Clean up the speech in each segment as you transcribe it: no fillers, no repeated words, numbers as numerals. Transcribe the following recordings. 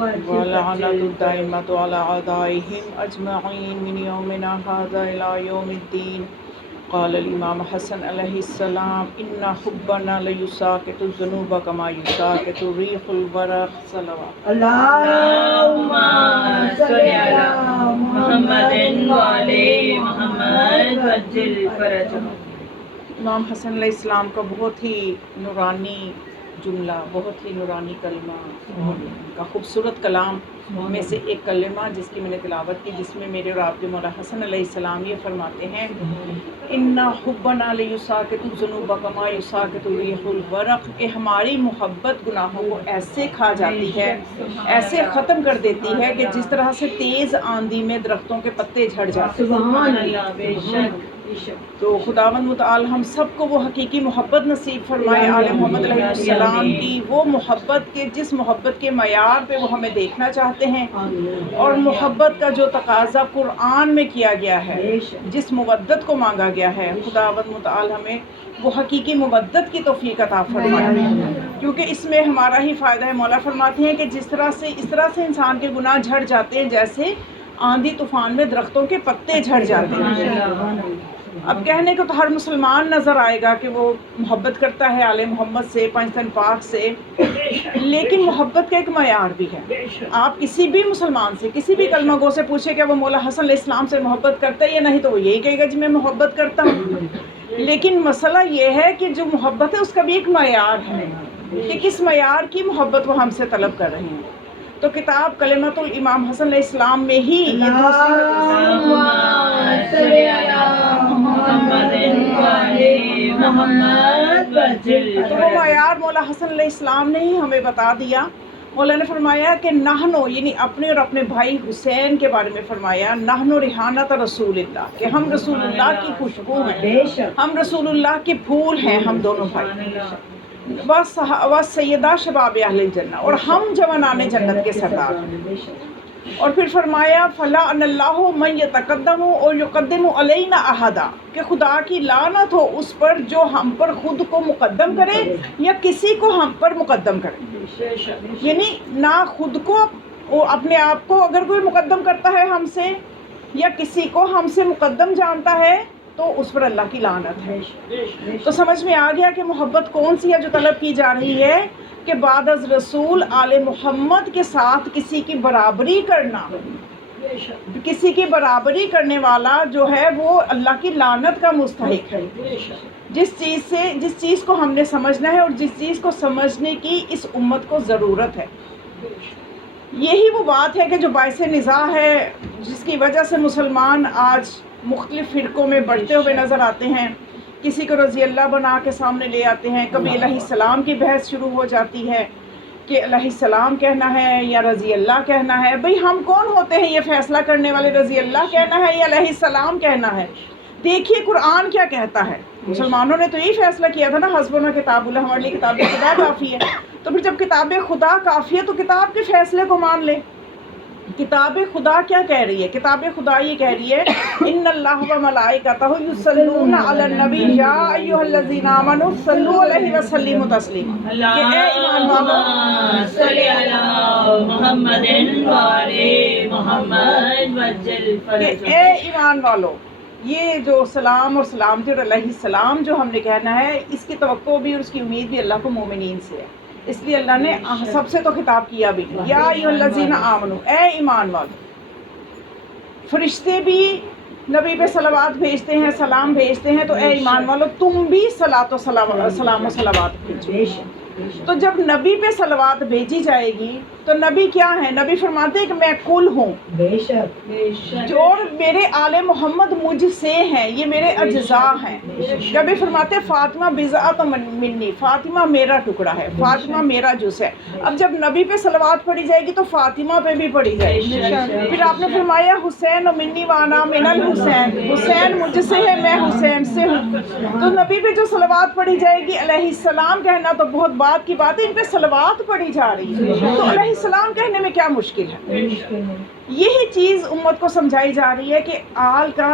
ولعنة الدائمة على أعدائهم أجمعين من يومنا هذا إلى يوم الدين. قال الإمام حسن علیہ السلام إن حبنا ليساقط الذنوب كما يساقط الريح الورق. صلوات اللهم صل على محمد وعلى محمد وعجل فرجهم. امام حسن علیہ السلام کا بہت ہی نورانی جملہ، بہت ہی نورانی کلمہ، ان کا خوبصورت کلام میں سے ایک کلمہ جس کی میں نے تلاوت کی، جس میں میرے اور آپ کے مولا حسن علیہ السلام یہ فرماتے ہیں ان حبنا لیساقط الذنوب کما یساقط الریح الورق، کہ ہماری محبت گناہوں کو ایسے کھا جاتی ہے، ایسے ختم کر دیتی ہے کہ جس طرح سے تیز آندھی میں درختوں کے پتے جھڑ جاتے ہیں. سبحان اللہ. بے شک. تو خداوند متعال ہم سب کو وہ حقیقی محبت نصیب فرمائے آل محمد علیہ السلام کی، وہ محبت کے جس محبت کے معیار پہ وہ ہمیں دیکھنا چاہتے ہیں، اور محبت کا جو تقاضا قرآن میں کیا گیا ہے، جس مودت کو مانگا گیا ہے، خداوند متعال ہمیں وہ حقیقی مودت کی توفیق عطا فرمائے، کیونکہ اس میں ہمارا ہی فائدہ ہے. مولا فرماتے ہیں کہ اس طرح سے انسان کے گناہ جھڑ جاتے ہیں جیسے آندھی طوفان میں درختوں کے پتے جھڑ جاتے ہیں. اب کہنے کو تو ہر مسلمان نظر آئے گا کہ وہ محبت کرتا ہے آل محمد سے، پنجتن پاک سے، لیکن محبت کا ایک معیار بھی ہے. آپ کسی بھی مسلمان سے، کسی بھی کلمہ گو سے پوچھے کہ وہ مولا حسن علیہ السلام سے محبت کرتا ہے یا نہیں، تو وہ یہی کہے گا جی میں محبت کرتا ہوں. لیکن مسئلہ یہ ہے کہ جو محبت ہے اس کا بھی ایک معیار ہے کہ کس معیار کی محبت وہ ہم سے طلب کر رہے ہیں. تو کتاب کلمۃ الامام حسن علیہ السلام میں ہی یہ تو وہ معیار مولا حسن علیہ السلام نے ہی ہمیں بتا دیا. مولا نے فرمایا کہ نحنو، یعنی اپنے اور اپنے بھائی حسین کے بارے میں فرمایا نحنو ریحانۃ رسول اللہ، کہ ہم رسول اللہ کی خوشبو ہیں، ہم رسول اللہ کے پھول ہیں، ہم دونوں بھائی. سیدہ شباب اہل الجنہ، اور ہم جوانان جنت کے سردار ہیں. اور پھر فرمایا فلا ان اللہ من یتقدم اور یقدم علینا احدا، کہ خدا کی لعنت ہو اس پر جو ہم پر خود کو مقدم کرے یا کسی کو ہم پر مقدم کرے. یعنی نہ خود کو اپنے آپ کو اگر کوئی مقدم کرتا ہے ہم سے، یا کسی کو ہم سے مقدم جانتا ہے، تو اس پر اللہ کی لعنت ہے. تو سمجھ میں آ گیا کہ محبت کون سی ہے جو طلب کی جا رہی ہے، کہ بعد از رسول آل محمد کے ساتھ کسی کی برابری کرنا، کسی کی برابری کرنے والا جو ہے وہ اللہ کی لعنت کا مستحق ہے. جس چیز کو ہم نے سمجھنا ہے اور جس چیز کو سمجھنے کی اس امت کو ضرورت ہے، یہی وہ بات ہے کہ جو باعث نزاع ہے، جس کی وجہ سے مسلمان آج مختلف فرقوں میں بڑھتے ہوئے نظر آتے ہیں. کسی کو رضی اللہ بنا کے سامنے لے آتے ہیں، کبھی علیہ السلام کی بحث شروع ہو جاتی ہے کہ علیہ السلام کہنا ہے یا رضی اللہ کہنا ہے. بھئی ہم کون ہوتے ہیں یہ فیصلہ کرنے والے، رضی اللہ کہنا ہے یا علیہ السلام کہنا ہے؟ دیکھیے قرآن کیا کہتا ہے. مسلمانوں نے تو یہی فیصلہ کیا تھا نا، حسبنا کتاب اللہ، ہمارے لیے کتاب خدا کافی ہے. تو پھر جب کتاب خدا کافی ہے تو کتاب کے فیصلے کو مان لے. کتاب خدا کیا کہہ رہی ہے؟ کتاب خدا یہ کہہ رہی ہے ان اللہ و ملائکتہ یصلون علی النبی یا ایھا الذین آمنوا صلوا علیہ وسلموا تسلیما، کہ اے ایمان والو صلی علی محمد وعلی محمد وجل فرج، کہ اے ایمان والو، یہ جو سلام اور سلامتی اور علیہ السلام جو ہم نے کہنا ہے، اس کی توقع بھی اور اس کی امید بھی اللہ کو مومنین سے ہے. اس لیے اللہ نے سب سے تو خطاب کیا بھی یا ایھا الذین آمنوا، اے ایمان والو. فرشتے بھی نبی پہ صلوات بھیجتے ہیں، سلام بھیجتے ہیں، تو اے ایمان والو تم بھی صلاۃ و سلام و صلوات بھیجو. تو جب نبی پہ صلوات بھیجی جائے گی تو نبی کیا ہے؟ نبی فرماتے ہیں کہ میں کل ہوں، جو میرے آل محمد مجھ سے ہیں، یہ میرے اجزاء ہیں. نبی فرماتے ہیں فاطمہ بضعۃ منی، فاطمہ میرا ٹکڑا ہے، فاطمہ میرا جز ہے. اب جب نبی پہ صلوات پڑھی جائے گی تو فاطمہ پہ بھی پڑھی جائے گی. پھر آپ نے فرمایا حسین و منی وانا من الحسین، حسین مجھ سے ہے، میں حسین سے ہوں. تو نبی پہ جو صلوات پڑھی جائے گی، علیہ السلام کہنا تو بہت بات کی بات ہے، ان پہ صلوات پڑھی جا رہی ہے، تو علیہ السلام کہنے میں کیا مشکل ہے؟ یہی چیز امت کو سمجھائی جا رہی ہے کہ آل کا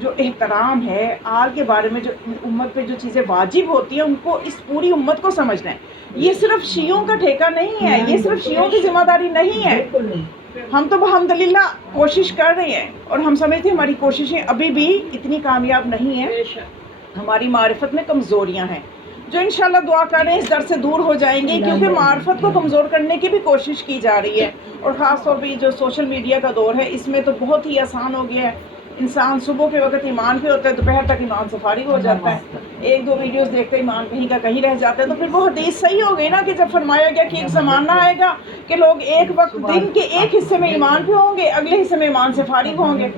جو احترام ہے، آل کے بارے میں جو امت پہ جو چیزیں واجب ہوتی ہیں ان کو اس پوری امت کو سمجھنا ہے. یہ صرف شیعوں کا ٹھیکہ نہیں ہے، یہ صرف شیعوں کی ذمہ داری نہیں ہے. ہم تو الحمدللہ کوشش کر رہے ہیں، اور ہم سمجھتے ہیں ہماری کوششیں ابھی بھی اتنی کامیاب نہیں ہیں. ہماری معرفت میں کمزوریاں ہیں جو انشاءاللہ دعا کر رہے ہیں اس در سے دور ہو جائیں گے، کیونکہ معرفت کو کمزور کرنے کی بھی کوشش کی جا رہی ہے. اور خاص طور پہ جو سوشل میڈیا کا دور ہے، اس میں تو بہت ہی آسان ہو گیا ہے. انسان صبح کے وقت ایمان پہ ہوتا ہے، دوپہر تک ایمان سے فارغ ہو جاتا ہے، ایک دو ویڈیوز دیکھتے ایمان کہیں کا کہیں رہ جاتا ہے. تو پھر وہ حدیث صحیح ہو گئی نا کہ جب فرمایا گیا کہ ایک زمانہ آئے گا کہ لوگ ایک وقت دن کے ایک حصے میں ایمان پہ ہوں گے، اگلے حصے میں ایمان سے فارغ ہوں گے.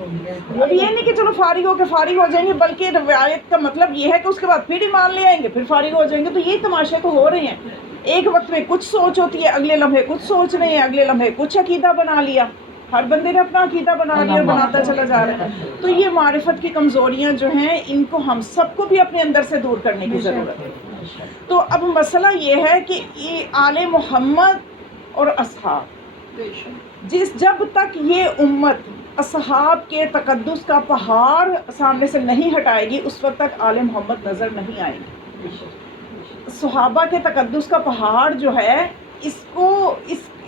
اب یہ نہیں کہ چلو فارغ ہو کے فارغ ہو جائیں گے، بلکہ روایت کا مطلب یہ ہے کہ اس کے بعد پھر ایمان لے آئیں گے، پھر فارغ ہو جائیں گے. تو یہ تماشے تو ہو رہے ہیں. ایک وقت میں کچھ سوچ ہوتی ہے، اگلے لمحے کچھ سوچ رہے ہیں، اگلے لمحے کچھ عقیدہ بنا لیا. ہر بندے نے اپنا عقیدہ بنا لیا اور بناتا چلا جا رہا ہے. تو یہ معرفت کی کمزوریاں جو ہیں، ان کو ہم سب کو بھی اپنے اندر سے دور کرنے کی ضرورت ہے. تو اب مسئلہ یہ ہے کہ آل محمد اور اصحاب، جب تک یہ امت اصحاب کے تقدس کا پہاڑ سامنے سے نہیں ہٹائے گی، اس وقت تک آل محمد نظر نہیں آئے گی. صحابہ کے تقدس کا پہاڑ جو ہے،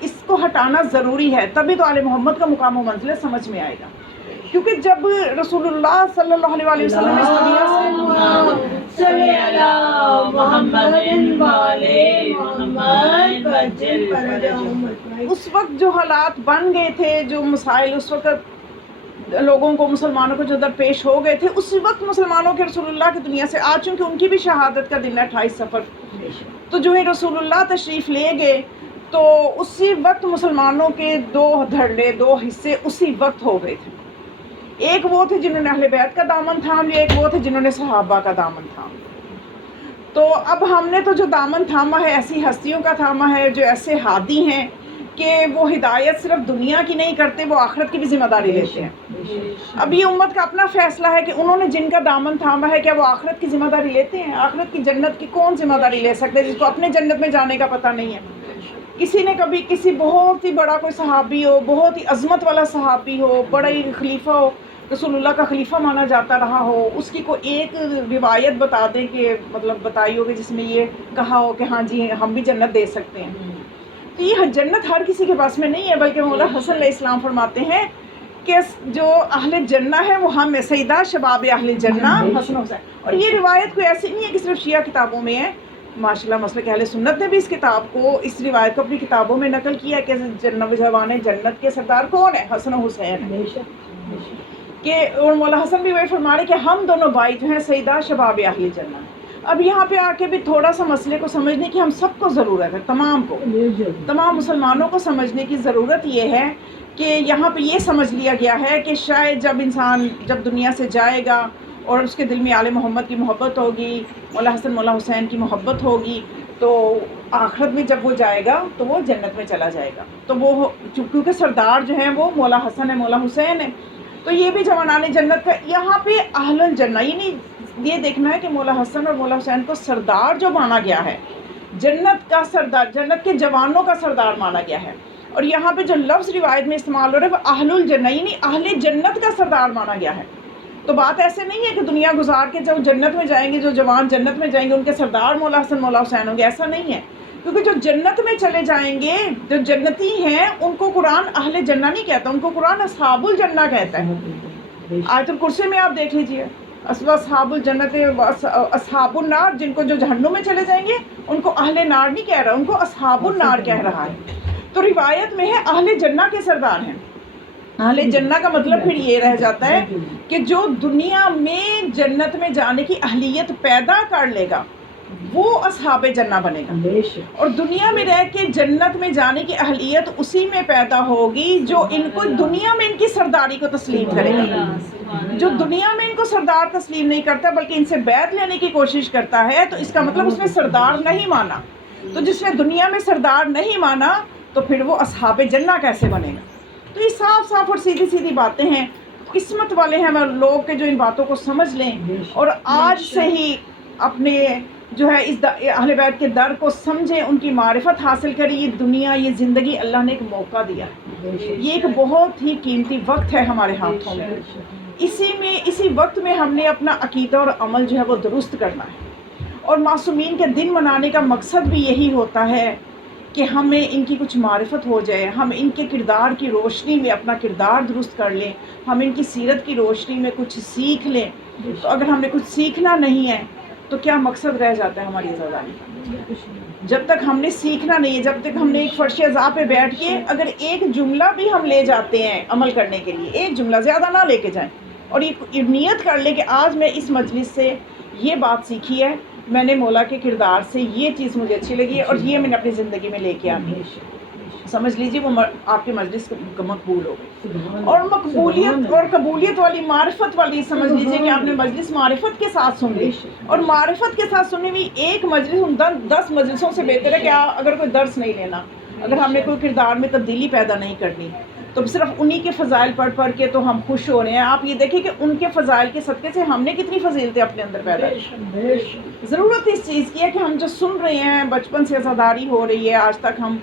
اس کو ہٹانا ضروری ہے، تبھی تو آل محمد کا مقام و منزلت سمجھ میں آئے گا. کیونکہ جب رسول اللہ صلی اللہ علیہ وسلم اس دنیا سے اس وقت جو حالات بن گئے تھے، جو مسائل اس وقت لوگوں کو، مسلمانوں کو جو درپیش ہو گئے تھے، اسی وقت مسلمانوں کے رسول اللہ کی دنیا سے آج چونکہ ان کی بھی شہادت کا دن ہے 28 صفر، تو جو ہے رسول اللہ تشریف لے گئے، تو اسی وقت مسلمانوں کے دو دھڑے، دو حصے اسی وقت ہو گئے تھے. ایک وہ تھے جنہوں نے اہل بیت کا دامن تھام لیا، ایک وہ تھے جنہوں نے صحابہ کا دامن تھام لیا. تو اب ہم نے تو جو دامن تھاما ہے، ایسی ہستیوں کا تھاما ہے جو ایسے ہادی ہیں کہ وہ ہدایت صرف دنیا کی نہیں کرتے، وہ آخرت کی بھی ذمہ داری لیتے ہیں. اب یہ امت کا اپنا فیصلہ ہے کہ انہوں نے جن کا دامن تھاما ہے، کیا وہ آخرت کی ذمہ داری لیتے ہیں؟ آخرت کی جنت کی کون ذمہ داری لے سکتے ہیں جس کو اپنے جنت میں جانے کا پتہ نہیں ہے؟ کسی نے کبھی کسی بہت ہی بڑا کوئی صحابی ہو، بہت ہی عظمت والا صحابی ہو، بڑا ہی خلیفہ ہو، رسول اللہ کا خلیفہ مانا جاتا رہا ہو، اس کی کوئی ایک روایت بتا دیں کہ مطلب بتائی ہو کہ جس میں یہ کہا ہو کہ ہاں جی ہم بھی جنت دے سکتے ہیں. تو یہ جنت ہر کسی کے پاس میں نہیں ہے، بلکہ مولا حسن علیہ السلام فرماتے ہیں کہ جو اہل جنہ ہے وہ ہم سیدہ شباب اہل جنہ حسن حسین. اور یہ روایت کوئی ایسی نہیں ہے کہ صرف شیعہ کتابوں میں ہے. ماشاءاللہ مسلک اہل سنت نے بھی اس کتاب کو، اس روایت کو اپنی کتابوں میں نقل کیا کہ جوان جنت کے سردار کون ہے؟ حسن و حسین ہے. کہ اور مولا حسن بھی وہی فرما رہے کہ ہم دونوں بھائی جو ہیں سیدہ شباب اہل جنہ. اب یہاں پہ آ کے بھی تھوڑا سا مسئلے کو سمجھنے کی ہم سب کو ضرورت ہے، تمام مسلمانوں کو سمجھنے کی ضرورت یہ ہے کہ یہاں پہ یہ سمجھ لیا گیا ہے کہ شاید جب انسان جب دنیا سے جائے گا اور اس کے دل میں آل محمد کی محبت ہوگی، مولا حسن مولا حسین کی محبت ہوگی، تو آخرت میں جب وہ جائے گا تو وہ جنت میں چلا جائے گا. تو وہ کیونکہ سردار جو ہیں وہ مولا حسن ہے، مولا حسین ہے. تو یہ بھی جوانان جنت کا یہاں پہ اہل الجنہ، یہ دیکھنا ہے کہ مولا حسن اور مولا حسین کو سردار جو مانا گیا ہے، جنت کا سردار، جنت کے جوانوں کا سردار مانا گیا ہے. اور یہاں پہ جو لفظ روایت میں استعمال ہو رہا ہے وہ اہل الجنہ یعنی اہل جنت کا سردار مانا گیا ہے. تو بات ایسے نہیں ہے کہ دنیا گزار کے جو جنت میں جائیں گے، جو جوان جنت میں جائیں گے ان کے سردار مولا حسن مولا حسین ہوں گے، ایسا نہیں ہے. کیونکہ جو جنت میں چلے جائیں گے، جو جنتی ہیں، ان کو قرآن اہل جنہ نہیں کہتا، ان کو قرآن اصحاب الجنہ کہتا ہے. آیت الکرسی میں آپ دیکھ لیجئے، اصحاب الجنت اصحاب النار، جن کو جو جہنم میں چلے جائیں گے ان کو اہل نار نہیں کہہ رہا، ان کو اصحاب النار کہہ رہا ہے. تو روایت میں ہے اہل جنہ کے سردار ہیں. اہل جنہ کا مطلب پھر یہ رہ جاتا ہے کہ جو دنیا میں جنت میں جانے کی اہلیت پیدا کر لے گا وہ اصحاب جنہ بنے گا. اور دنیا میں رہ کے جنت میں جانے کی اہلیت اسی میں پیدا ہوگی جو ان کو دنیا میں ان کی سرداری کو تسلیم کرے گا. جو دنیا میں ان کو سردار تسلیم نہیں کرتا بلکہ ان سے بیعت لینے کی کوشش کرتا ہے، تو اس کا مطلب اس نے سردار نہیں مانا. تو جس نے دنیا میں سردار نہیں مانا تو پھر وہ اصحاب جنہ کیسے بنے گا؟ تو یہ صاف صاف اور سیدھی سیدھی باتیں ہیں. قسمت والے ہیں ہمارے لوگ کہ جو ان باتوں کو سمجھ لیں اور آج سے ہی اپنے جو ہے اس اہل بیت کے در کو سمجھیں، ان کی معرفت حاصل کریں. یہ دنیا، یہ زندگی اللہ نے ایک موقع دیا ہے، یہ ایک بہت ہی قیمتی وقت ہے ہمارے ہاتھوں میں. اسی وقت میں ہم نے اپنا عقیدہ اور عمل جو ہے وہ درست کرنا ہے. اور معصومین کے دن منانے کا مقصد بھی یہی ہوتا ہے کہ ہمیں ان کی کچھ معرفت ہو جائے، ہم ان کے کردار کی روشنی میں اپنا کردار درست کر لیں، ہم ان کی سیرت کی روشنی میں کچھ سیکھ لیں۔ تو اگر ہم نے کچھ سیکھنا نہیں ہے تو کیا مقصد رہ جاتا ہے ہماری عزاداری کا؟ جب تک ہم نے سیکھنا نہیں ہے، جب تک ہم نے ایک فرش عزا پہ بیٹھ کے اگر ایک جملہ بھی ہم لے جاتے ہیں عمل کرنے کے لیے، ایک جملہ زیادہ نہ لے کے جائیں، اور یہ نیت کر لیں کہ آج میں اس مجلس سے یہ بات سیکھی ہے، میں نے مولا کے کردار سے یہ چیز مجھے اچھی لگی ہے اور یہ میں نے اپنی زندگی میں لے کے آنی ہے، سمجھ لیجیے وہ آپ کے مجلس مقبول ہو گئی۔ اور مقبولیت اور قبولیت والی، معرفت والی، سمجھ لیجیے کہ آپ نے مجلس معرفت کے ساتھ سن لی، اور معرفت کے ساتھ سنی ہوئی ایک مجلس ان 10 مجلسوں سے بہتر ہے کہ اگر کوئی درس نہیں لینا، اگر ہم نے کوئی کردار میں تبدیلی پیدا نہیں کرنی تو صرف انہی کے فضائل پڑھ کے تو ہم خوش ہو رہے ہیں۔ آپ یہ دیکھیں کہ ان کے فضائل کے صدقے سے ہم نے کتنی فضیلتیں اپنے اندر پیدا کی۔ ضرورت اس چیز کی ہے کہ ہم جو سن رہے ہیں، بچپن سے عزاداری ہو رہی ہے آج تک ہم،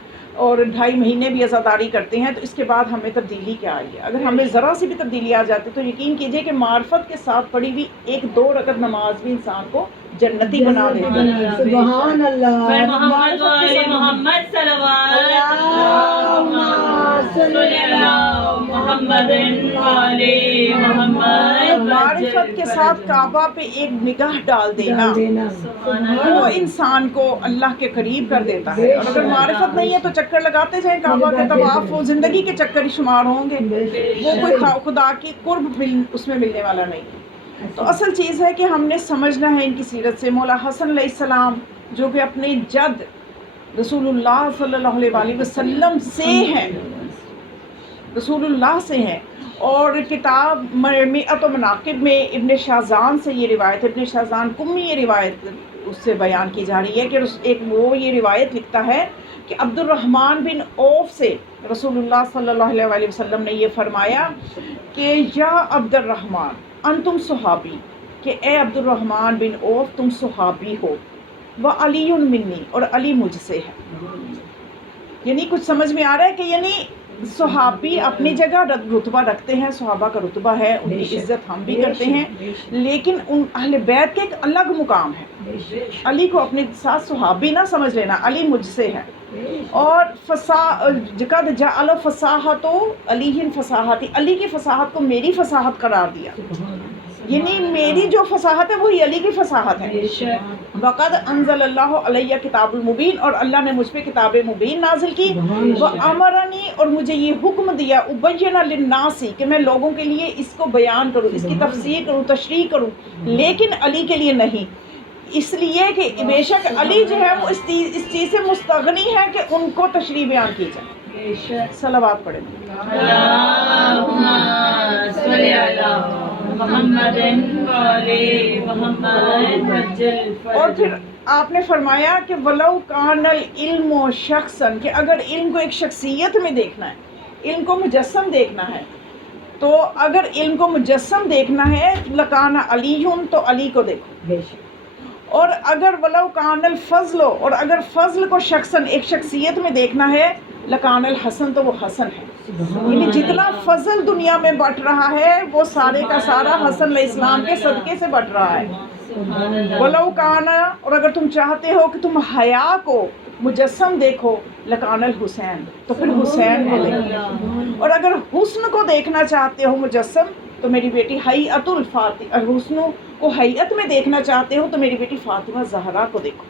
اور 2.5 مہینے بھی عزاداری کرتے ہیں، تو اس کے بعد ہمیں تبدیلی کیا آئی ہے؟ اگر ہمیں ذرا سی بھی تبدیلی آ جاتی تو یقین کیجئے کہ معرفت کے ساتھ پڑھی ہوئی 1-2 رکعت نماز بھی انسان کو جنتی بنا دیتی ہے۔ سبحان اللہ۔ محمد وآل محمد صلوات محمد وآل محمد۔ معرفت کے ساتھ کعبہ پہ ایک نگاہ ڈال دینا وہ انسان کو اللہ کے قریب کر دیتا ہے، اور اگر معرفت نہیں ہے تو چکر لگاتے جائیں کعبہ کے طواف، وہ زندگی کے چکر ہی شمار ہوں گے، وہ کوئی خدا کی قرب اس میں ملنے والا نہیں ہے۔ تو اصل چیز ہے کہ ہم نے سمجھنا ہے ان کی سیرت سے۔ مولا حسن علیہ السلام جو کہ اپنے جد رسول اللہ صلی اللہ علیہ وآلہ وسلم سے ہیں، رسول اللہ سے ہیں، اور کتاب مرمیعت و مناقب میں ابن شاذان سے یہ روایت، ابن شاذان قمی یہ روایت اس سے بیان کی جا رہی ہے کہ ایک وہ یہ روایت لکھتا ہے کہ عبد الرحمن بن عوف سے رسول اللہ صلی اللہ علیہ وآلہ وسلم نے یہ فرمایا کہ یا عبد الرحمن انتم صحابی، کہ اے عبد الرحمن بن عوف تم صحابی ہو، وعلی منی، اور علی مجھ سے ہے۔ یعنی کچھ سمجھ میں آ رہا ہے کہ یعنی صحابی اپنی جگہ رتبہ رکھتے ہیں، صحابہ کا رتبہ ہے، ان کی عزت ہم بھی کرتے ہیں، لیکن ان اہل بیت کے ایک الگ مقام ہے۔ علی کو اپنے ساتھ صحابی نہ سمجھ لینا، علی مجھ سے ہے۔ اور قد جعل فصاحت علی فصاحتی، علی کی فصاحت کو میری فصاحت قرار دیا، یعنی میری جو فصاحت ہے وہی علی کی فصاحت ہے۔ وقد انزل اللہ علیہ کتاب المبین، اور اللہ نے مجھ پہ کتاب مبین نازل کی، وامرنی، اور مجھے یہ حکم دیا، ابین للناس، کہ میں لوگوں کے لیے اس کو بیان کروں، اس کی تفسیر کروں، تشریح کروں، لیکن علی کے لیے نہیں، اس لیے کہ بے شک علی جو ہے وہ اس چیز سے مستغنی ہے کہ ان کو تشریح بیان کی جائے۔ صلوات پڑھیں۔ اللہم صلی علی محمد وآل محمد وجل۔ اور پھر آپ نے فرمایا کہ وَلَوْ كَانَ الْعِلْمُ شَخْصًا، کہ اگر علم کو ایک شخصیت میں دیکھنا ہے، علم کو مجسم دیکھنا ہے، تو اگر علم کو مجسم دیکھنا ہے لَكَانَ عَلِيٌّ، تو علی کو دیکھو۔ اور اگر وَلَوْ كَانَ الْفَضْلُ، اور اگر فضل کو شخصاً ایک شخصیت میں دیکھنا ہے لَكَانَ الْحَسَنُ، تو وہ حسن ہے۔ یعنی جتنا فضل دنیا میں بٹ رہا ہے وہ سارے کا سارا حسن علیہ السلام کے صدقے سے بٹ رہا ہے۔ وَلَوْ كَانَ، اور اگر تم چاہتے ہو کہ تم حیا کو مجسم دیکھو لَكَانَ الْحُسَيْنُ، تو پھر حسین کو دیکھو۔ اور اگر حسن کو دیکھنا چاہتے ہو مجسم تو میری بیٹی حیۃ الفاطمہ، حسن کو حیت میں دیکھنا چاہتے ہو تو میری بیٹی فاطمہ زہرا کو دیکھو۔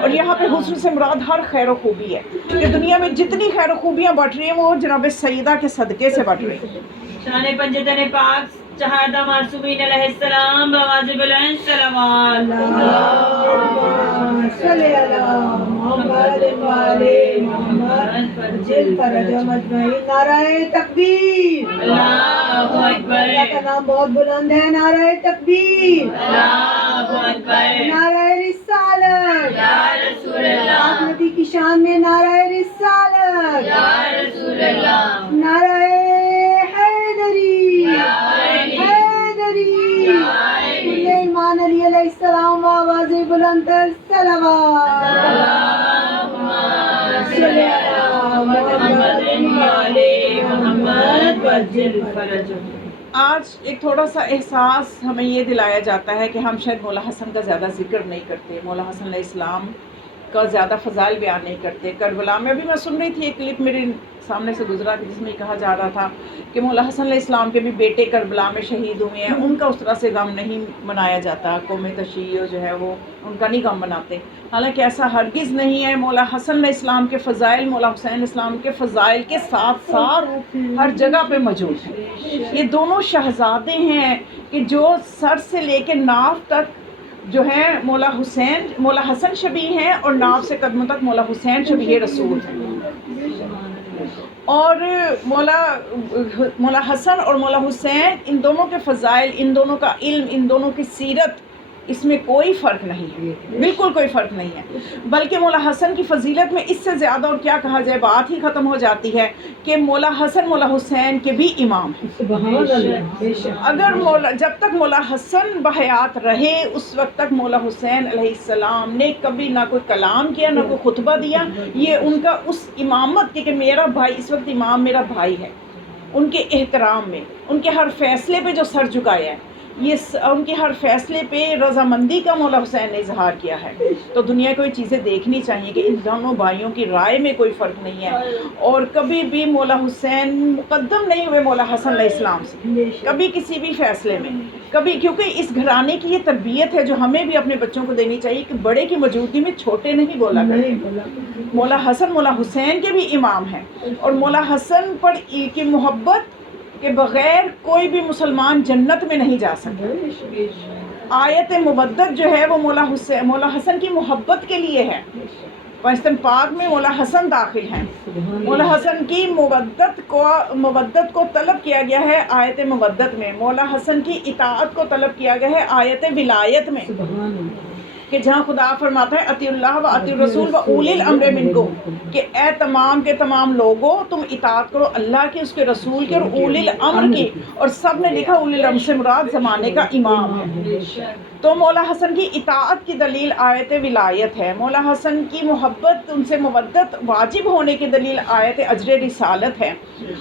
اور یہاں پہ حسن سے مراد ہر خیر و خوبی ہے، کہ دنیا میں جتنی خیر و خوبیاں بٹ رہی ہیں وہ جناب سیدہ کے صدقے سے بٹ رہی ہیں۔ شان پنجتن پاک چہاردہ معصومین علیہ السلام بآواز بلند صلوات۔ اللہم صلی علی محمد وآل محمد وجل فرجہم اجمعین۔ نعرہ تکبیر، اللہ اکبر، اللہ کا نام بہت بلند ہے۔ نعرہ تکبیر، اللہ اکبر، نعرہ رسالت، یا رسول اللہ، آپ نبی کی شان میں نعرہ رسالت، یا رسول اللہ، نعرہ حیدری، حیدری، کل ایمان علی علیہ السلام آواز بلند صلوات۔ اللہم صلی علی محمد وآل محمد وجل فرجہم۔ آج ایک تھوڑا سا احساس ہمیں یہ دلایا جاتا ہے کہ ہم شاید مولا حسن کا زیادہ ذکر نہیں کرتے، مولا حسن علیہ السلام کا زیادہ فضائل بیان نہیں کرتے۔ کربلا میں بھی میں سن رہی تھی ایک کلپ میرے سامنے سے گزرا کہ جس میں کہا جا رہا تھا کہ مولا حسن علیہ السلام کے بھی بیٹے کربلا میں شہید ہوئے ہیں، ان کا اس طرح سے غم نہیں منایا جاتا، قوم تشیع جو ہے وہ ان کا نہیں غم مناتے، حالانکہ ایسا ہرگز نہیں ہے۔ مولا حسن علیہ السلام کے فضائل مولا حسین علیہ السلام کے فضائل کے ساتھ ساتھ ہر جگہ پہ موجود ہیں۔ یہ دونوں شہزادے ہیں کہ جو سر سے لے کے ناف تک جو ہے مولا حسن شبیہ ہیں، اور ناف سے قدموں تک مولا حسین شبیہ رسول ہیں۔ اور مولا حسن اور مولا حسین، ان دونوں کے فضائل، ان دونوں کا علم، ان دونوں کی سیرت، اس میں کوئی فرق نہیں ہے، بالکل کوئی فرق نہیں ہے۔ بلکہ مولا حسن کی فضیلت میں اس سے زیادہ اور کیا کہا جائے، بات ہی ختم ہو جاتی ہے کہ مولا حسن مولا حسین کے بھی امام ہیں۔ اگر جب تک مولا حسن بحیات رہے اس وقت تک مولا حسین علیہ السلام نے کبھی نہ کوئی کلام کیا، نہ کوئی خطبہ دیا۔ یہ ان کا اس امامت کہ میرا بھائی اس وقت امام میرا بھائی ہے، ان کے احترام میں، ان کے ہر فیصلے پہ جو سر جھکایا ہے، یہ ان کے ہر فیصلے پہ رضامندی کا مولا حسین نے اظہار کیا ہے۔ تو دنیا کو یہ چیزیں دیکھنی چاہیے کہ ان دونوں بھائیوں کی رائے میں کوئی فرق نہیں ہے، اور کبھی بھی مولا حسین مقدم نہیں ہوئے مولا حسن علیہ السلام سے، کبھی کسی بھی فیصلے میں، کبھی، کیونکہ اس گھرانے کی یہ تربیت ہے جو ہمیں بھی اپنے بچوں کو دینی چاہیے کہ بڑے کی موجودگی میں چھوٹے نہیں بولا کریں۔ مولا حسن مولا حسین کے بھی امام ہیں، اور مولا حسن پر کی محبت کے بغیر کوئی بھی مسلمان جنت میں نہیں جا سکتا۔ آیت مبدت جو ہے وہ مولا حسن کی محبت کے لیے ہے۔ پاکستان پاک میں مولا حسن داخل ہیں، مولا حسن کی مودت کو طلب کیا گیا ہے آیت مبدت میں، مولا حسن کی اطاعت کو طلب کیا گیا ہے آیت ولایت میں، کہ جہاں خدا فرماتا ہے اطیعوا اللہ و اطیعوا الرسول و اولی الامر منکم، کہ اے تمام کے تمام لوگوں تم اطاعت کرو اللہ کی، اس کے رسول کی، اور اولی الامر کی، اور سب نے لکھا اولی الامر سے مراد زمانے کا امام ہے۔ تو مولا حسن کی اطاعت کی دلیل آیت ولایت ہے، مولا حسن کی محبت، ان سے مودت واجب ہونے کی دلیل آیت اجر رسالت ہے،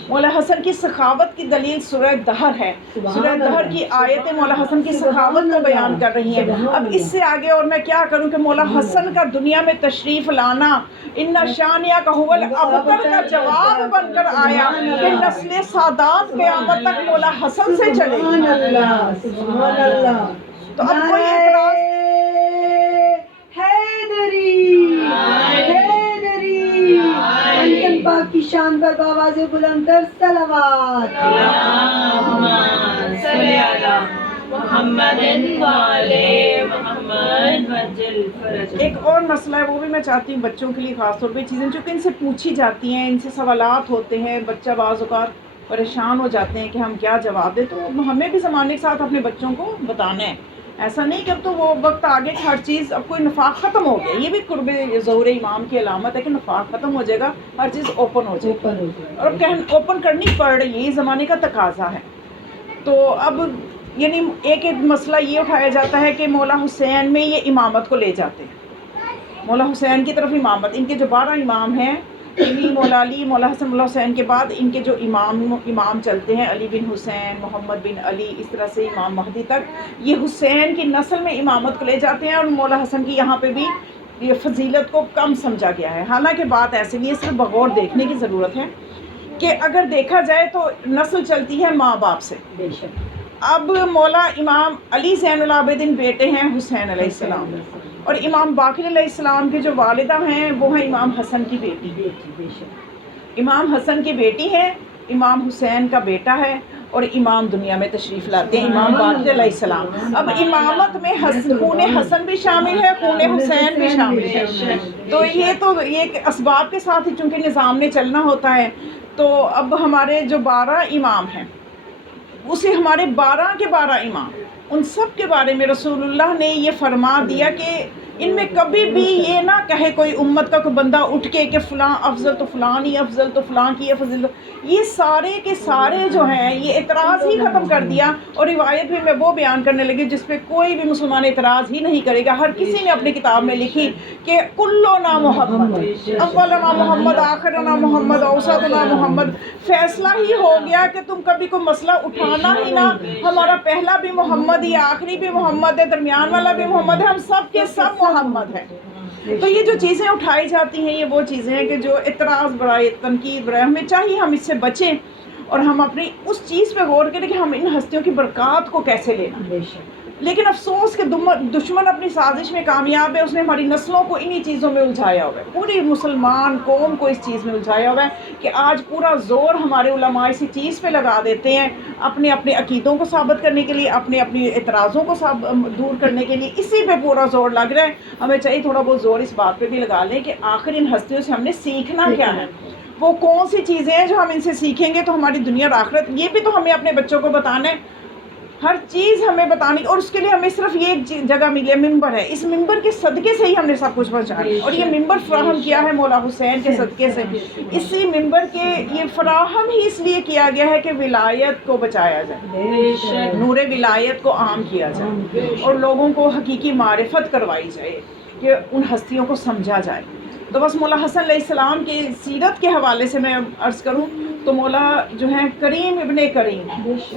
مولا حسن کی سخاوت کی دلیل سورہ دہر ہے، سورہ دہر کی آیتیں مولا حسن کی سخاوت کو بیان کر رہی ہیں۔ اب اس سے آگے اور میں کیا کروں کہ مولا حسن کا دنیا میں تشریف لانا ان شانیہ کا هو الابتر کا جواب بن کر آیا کہ نسل سادات قیامت تک مولا حسن سے چلے گی۔ سبحان اللہ۔ تو اب کوئی اعتراض انتن پاک کی شان پر بآواز بلند تر صلوات۔ اللہم صلی علی محمد وعلی محمد وجل فرج۔ ایک اور مسئلہ ہے، وہ بھی میں چاہتی ہوں بچوں کے لیے خاص طور پہ چیزیں چونکہ ان سے پوچھی جاتی ہیں، ان سے سوالات ہوتے ہیں، بچہ بعض اوقات پریشان ہو جاتے ہیں کہ ہم کیا جواب دیں، تو ہمیں بھی زمانے کے ساتھ اپنے بچوں کو بتانا ہے۔ ایسا نہیں کہ اب تو وہ وقت آگے ہر چیز، اب کوئی نفاق ختم ہو گیا، یہ بھی قرب ظہور امام کی علامت ہے کہ نفاق ختم ہو جائے گا، ہر چیز اوپن ہو جائے گی، اور اوپن کرنی پڑ رہی ہے، یہ زمانے کا تقاضا ہے۔ تو اب یعنی ایک مسئلہ یہ اٹھایا جاتا ہے کہ مولا حسین میں یہ امامت کو لے جاتے ہیں، مولا حسین کی طرف امامت، ان کے جو 12 امام ہیں، علی، مولا علی، مولا حسن، مولا حسین کے بعد ان کے جو امام چلتے ہیں، علی بن حسین، محمد بن علی، اس طرح سے امام مہدی تک، یہ حسین کی نسل میں امامت کو لے جاتے ہیں، اور مولا حسن کی یہاں پہ بھی یہ فضیلت کو کم سمجھا گیا ہے۔ حالانکہ بات ایسے نہیں ہے، صرف بغور دیکھنے کی ضرورت ہے کہ اگر دیکھا جائے تو نسل چلتی ہے ماں باپ سے۔ اب مولا امام علی زین العابدین بیٹے ہیں حسین علیہ السلام، اور امام باقر علیہ السلام کے جو والدہ ہیں وہ ہیں امام حسن کی بیٹی، امام حسن کی بیٹی ہے، امام حسین کا بیٹا ہے، اور امام دنیا میں تشریف لاتے ہیں امام باقر علیہ السلام۔ اب امامت میں خون حسن بھی شامل ہے، خون حسین بھی شامل ہے، تو یہ اسباب کے ساتھ ہی چونکہ نظام نے چلنا ہوتا ہے۔ تو اب ہمارے جو 12 امام ہیں، اسے ہمارے 12 کے 12 امام، ان سب کے بارے میں رسول اللہ نے یہ فرما دیا کہ ان میں کبھی بھی یہ نہ کہے کوئی امت کا کوئی بندہ اٹھ کے فلاں افضل تو فلاں ہی افضل تو فلاں کی افضل، یہ سارے کے سارے جو ہیں یہ اعتراض ہی ختم کر دیا، اور روایت بھی میں وہ بیان کرنے لگی جس پہ کوئی بھی مسلمان اعتراض ہی نہیں کرے گا۔ ہر کسی نے اپنی کتاب میں لکھی کہ کلنا محمد، اولنا محمد، آخرنا محمد، اوسطنا محمد۔ فیصلہ ہی ہو گیا کہ تم کبھی کوئی مسئلہ اٹھانا ہی نہ، ہمارا پہلا بھی محمد ہے، آخری بھی محمد ہے، درمیان والا بھی محمد ہے، ہم سب کے سب محمد ہیں۔ تو یہ جو چیزیں اٹھائی جاتی ہیں یہ وہ چیزیں ہیں کہ جو اعتراض برائے، تنقید برائے، ہمیں چاہیے ہم اس سے بچیں اور ہم اپنی اس چیز پہ غور کریں کہ ہم ان ہستیوں کی برکات کو کیسے لینا۔ لیکن افسوس کہ دشمن اپنی سازش میں کامیاب ہے، اس نے ہماری نسلوں کو انہی چیزوں میں الجھایا ہوا ہے، پوری مسلمان قوم کو اس چیز میں الجھایا ہوا ہے کہ آج پورا زور ہمارے علماء اسی چیز پہ لگا دیتے ہیں اپنے اپنے عقیدوں کو ثابت کرنے کے لیے، اپنے اپنے اعتراضوں کو دور کرنے کے لیے، اسی پہ پورا زور لگ رہا ہے۔ ہمیں چاہیے تھوڑا بہت زور اس بات پہ بھی لگا لیں کہ آخر ان ہستیوں سے ہم نے سیکھنا کیا ہے، وہ کون سی چیزیں ہیں جو ہم ان سے سیکھیں گے تو ہماری دنیا اور آخرت، یہ بھی تو ہمیں اپنے بچوں کو بتانا ہے، ہر چیز ہمیں بتانی، اور اس کے لیے ہمیں صرف یہ ایک جگہ ملی ہے، ممبر ہے، اس ممبر کے صدقے سے ہی ہم نے سب کچھ پہنچانا ہے، اور یہ ممبر فراہم کیا ہے مولا حسین کے صدقے سے، اسی ممبر کے یہ فراہم ہی اس لیے کیا گیا ہے کہ ولایت کو بچایا جائے، نور ولایت کو عام کیا جائے اور لوگوں کو حقیقی معرفت کروائی جائے کہ ان ہستیوں کو سمجھا جائے۔ تو بس مولا حسن علیہ السلام کی سیرت کے حوالے سے میں عرض کروں تو مولا جو ہیں کریم ابن کریم،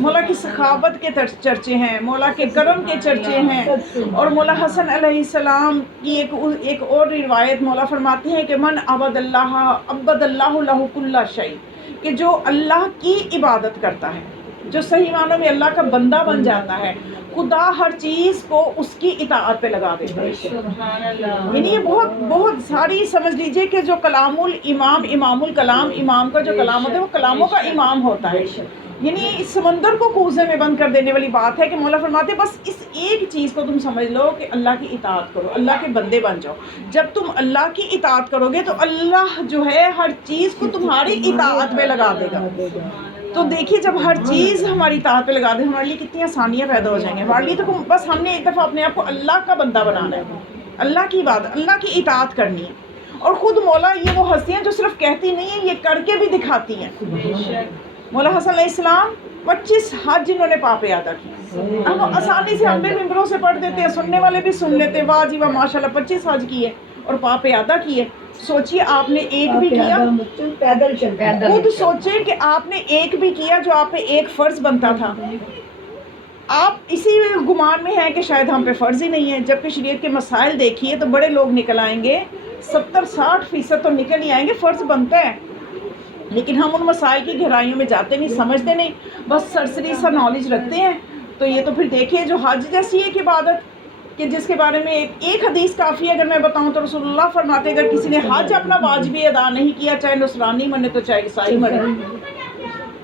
مولا کی سخاوت کے چرچے ہیں، مولا کے کرم کے چرچے ہیں، اور مولا حسن علیہ السلام کی ایک اور روایت مولا فرماتے ہیں کہ من عبد اللہ عبد اللہ لہ کل شیء، کہ جو اللہ کی عبادت کرتا ہے، جو صحیح معنوں میں اللہ کا بندہ بن جاتا ہے، خدا ہر چیز کو اس کی اطاعت پہ لگا دیتا ہے۔ یعنی یہ بہت بہت ساری سمجھ لیجئے کہ جو کلام الامام، امام الکلام، امام کا جو کلام ہوتا ہے وہ کلاموں کا امام ہوتا ہے، یعنی اس سمندر کو کوزے میں بند کر دینے والی بات ہے کہ مولا فرماتے ہیں بس اس ایک چیز کو تم سمجھ لو کہ اللہ کی اطاعت کرو، اللہ کے بندے بن جاؤ۔ جب تم اللہ کی اطاعت کرو گے تو اللہ جو ہے ہر چیز کو تمہاری اطاعت میں لگا دے گا۔ تو دیکھیے جب ہر چیز ہماری اطاعت پہ لگا دے ہمارے لیے کتنی آسانیاں پیدا ہو جائیں گے، ہمارے لیے تو بس ہم نے ایک دفعہ اپنے آپ کو اللہ کا بندہ بنانا ہے، اللہ کی عبادت، اللہ کی اطاعت کرنی ہے۔ اور خود مولا یہ وہ ہستیاں جو صرف کہتی نہیں ہیں، یہ کر کے بھی دکھاتی ہیں۔ مولا حسن علیہ السلام 25 حج انہوں نے پاپے ادا کیے، ہم آسانی سے ہم بھی ممبروں سے پڑھ دیتے ہیں، سننے والے بھی سن لیتے ہیں، واہ جی واہ ماشاءاللہ 25 حج کیے اور پاپے ادا کیے۔ سوچئے آپ نے ایک بھی کیا، پیدل چل خود سوچیں کہ آپ نے ایک بھی کیا جو آپ پہ ایک فرض بنتا تھا، آپ اسی گمان میں ہیں کہ شاید ہم پہ فرض ہی نہیں ہے، جبکہ شریعت کے مسائل دیکھیے تو بڑے لوگ نکل آئیں گے، 70-60% تو نکل ہی آئیں گے، فرض بنتا ہے، لیکن ہم ان مسائل کی گہرائیوں میں جاتے نہیں، سمجھتے نہیں، بس سرسری سا نالج رکھتے ہیں۔ تو یہ تو پھر دیکھیے جو حج جیسی ایک عبادت کہ جس کے بارے میں ایک حدیث کافی ہے، اگر میں بتاؤں تو رسول اللہ فرماتے اگر کسی نے حج اپنا واجبی ادا نہیں کیا، چاہے نصرانی منے تو چاہے عیسائی منے،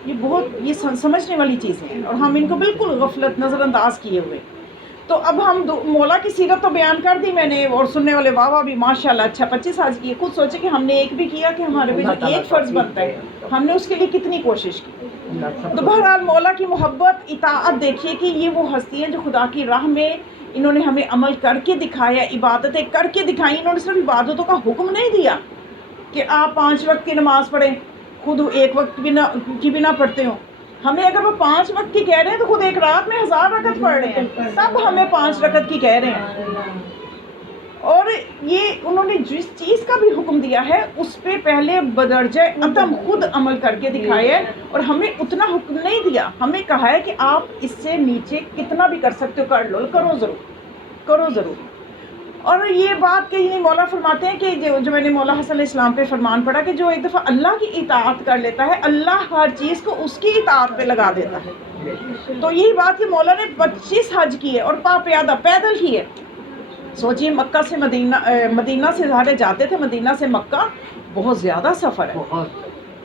یہ بہت یہ سمجھنے والی چیزیں ہیں اور ہم ان کو بالکل غفلت نظر انداز کیے ہوئے۔ تو اب ہم مولا کی سیرت تو بیان کر دی میں نے، اور سننے والے واہ واہ بھی ماشاءاللہ اچھا 25 حج کیے، خود سوچے کہ ہم نے ایک بھی کیا کہ ہمارے بھی جو ایک فرض بنتا ہے ہم نے اس کے لیے کتنی کوشش کی۔ تو بہرحال مولا کی محبت، اطاعت دیکھیے کہ یہ وہ ہستی ہیں جو خدا کی راہ میں انہوں نے ہمیں عمل کر کے دکھایا، عبادتیں کر کے دکھائیں۔ انہوں نے صرف عبادتوں کا حکم نہیں دیا کہ آپ 5 وقت کی نماز پڑھیں، خود ایک وقت کی بھی نہ پڑھتے ہو، ہمیں اگر وہ 5 وقت کی کہہ رہے ہیں تو خود ایک رات میں 1000 رکعت پڑھ رہے ہیں، سب ہمیں 5 رکعت کی کہہ رہے ہیں۔ اور یہ انہوں نے جس چیز کا بھی حکم دیا ہے اس پہ پہلے بدرجہ عدم خود عمل کر کے دکھایا ہے، اور ہمیں اتنا حکم نہیں دیا، ہمیں کہا ہے کہ آپ اس سے نیچے کتنا بھی کر سکتے ہو کر لو، کرو ضرور، کرو ضرور۔ اور یہ بات کہیں نہیں، مولا فرماتے ہیں کہ جو میں نے مولا حسن علیہ السلام پہ فرمان پڑھا کہ جو ایک دفعہ اللہ کی اطاعت کر لیتا ہے اللہ ہر چیز کو اس کی اطاعت پہ لگا دیتا ہے۔ تو یہی بات کہ مولا نے 25 حج کیے اور پیادہ پیدل کیے۔ سوچیے مکہ سے مدینہ سے سارے جاتے تھے، مدینہ سے مکہ بہت زیادہ سفر ہے،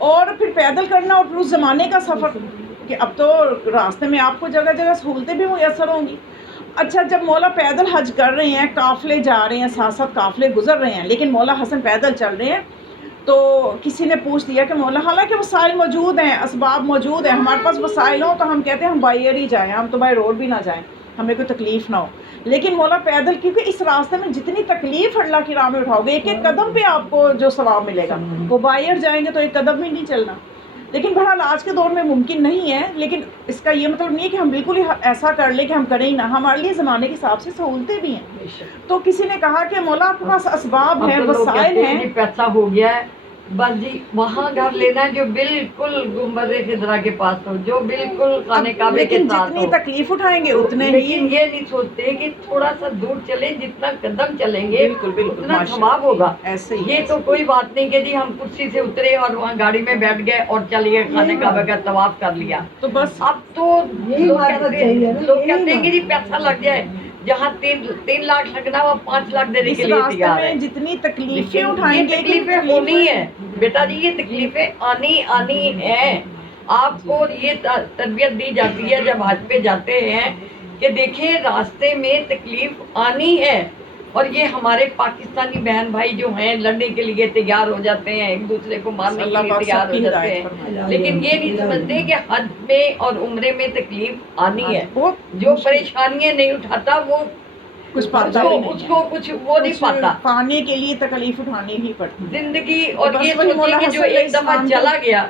اور پھر پیدل کرنا، اور پھر اس زمانے کا سفر کہ اب تو راستے میں آپ کو جگہ جگہ سہولتیں بھی میسر ہوں گی۔ اچھا جب مولا پیدل حج کر رہے ہیں، قافلے جا رہے ہیں، ساتھ ساتھ قافلے گزر رہے ہیں، لیکن مولا حسن پیدل چل رہے ہیں، تو کسی نے پوچھ دیا کہ مولا حالانکہ وسائل موجود ہیں، اسباب موجود ہیں، ہمارے پاس وسائل ہوں تو ہم کہتے ہیں ہم بائی ایئر ہی جائیں، ہم تو بائی روڈ بھی نہ جائیں، ہمیں کوئی تکلیف نہ ہو. لیکن مولا پیدل، کیونکہ اس راستے میں جتنی تکلیف اللہ کی راہ میں اٹھاؤ گے، ایک ایک قدم پہ آپ کو جو ثواب ملے گا. وہ باہر جائیں گے تو ایک قدم بھی نہیں چلنا. لیکن بہرحال آج کے دور میں ممکن نہیں ہے. لیکن اس کا یہ مطلب نہیں ہے کہ ہم بالکل ہی ایسا کر لیں کہ ہم کریں ہی نہ. ہمارے لیے زمانے کے حساب سے سہولتیں بھی ہیں. تو کسی نے کہا کہ مولا آپ کے پاس اسباب ہیں، وسائل ہیں. پیسہ ہو گیا ہے بس جی، وہاں گھر لینا ہے جو بالکل گنبد خضرا کے پاس ہو، جو بالکل خانے کعبے کے لیکن ساتھ جتنی ہو. تکلیف اٹھائیں گے اتنے ہی. لیکن یہ نہیں سوچتے کہ تھوڑا سا دور چلیں، جتنا قدم چلیں گے بالکل بالکل اتنا ماشاء ثواب ہوگا. ایسے ہی یہ تو کوئی بات نہیں کہ جی ہم کرسی سے اترے اور وہاں گاڑی میں بیٹھ گئے اور چلیے خانے کعبے کا طواف کر لیا. تو بس اب تو لوگ کہتے ہیں کہ جی پیسہ لگ جائے، جہاں 3 لاکھ لگنا وہ 5 لاکھ دینے اس کے لیے راستے تیار ہے. میں جتنی تکلیفیں لیکن اٹھائیں یہ گے، تکلیفیں ہونی ہے بیٹا جی، یہ تکلیفیں آنی ہیں. آپ کو یہ تربیت دی جاتی ہے جب حج پہ جاتے ہیں کہ دیکھیں راستے میں تکلیف آنی ہے. اور یہ ہمارے پاکستانی بہن بھائی جو ہیں لڑنے کے لیے تیار ہو جاتے ہیں، ایک دوسرے کو مارنے کے لیے تیار ہو جاتے ہیں، لیکن یہ نہیں سمجھتے کہ حج میں اور عمرے میں تکلیف آنی ہے. جو پریشانیاں نہیں اٹھاتا وہ کچھ پاتا بھی نہیں اس کو کچھ وہ نہیں پاتا. پانے کے لیے تکلیف اٹھانی ہی پڑتی ہے. زندگی اور بس یہ وہی سوچے مولا کہ حسن جو علیہ ایک دفعہ السلام چلا گیا